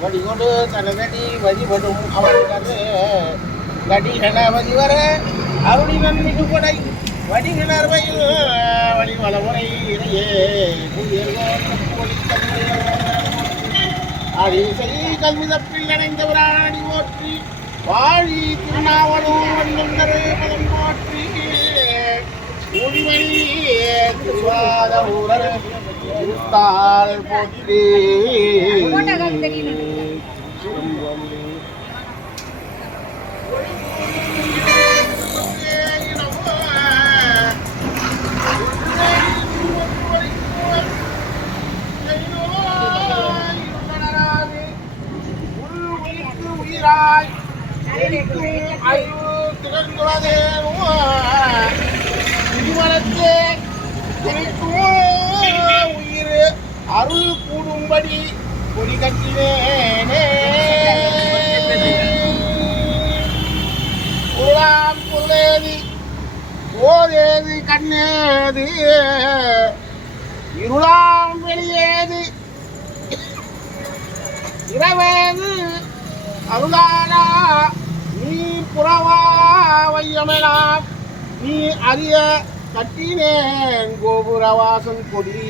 வடிகொண்டு தனதடி வழிபடும் அவர்களது கடி கணபதி வர அருளினன் மிகுபடை வடிகிணர்வையில் வழிவள முறை இடையே அரிசை கல்வி தப்பில் அடைந்த ஓற்றி வாழி திருநாவலூர் வந்தரு பதம் போற்றி. ஊழிமணி திருவாத ஊரர் போற்றி. போற்றி உயிராய் திருமணத்தே உயிர் அருள் கூடும்படி கொடி கட்டினேனே. கண்ணேது. இருளாம் வெளியேது. இரவேது. அருளானா நீ புறவா வையமெலாம். நீ அறிய கட்டினேன் கோபுரவாசன் கொடி.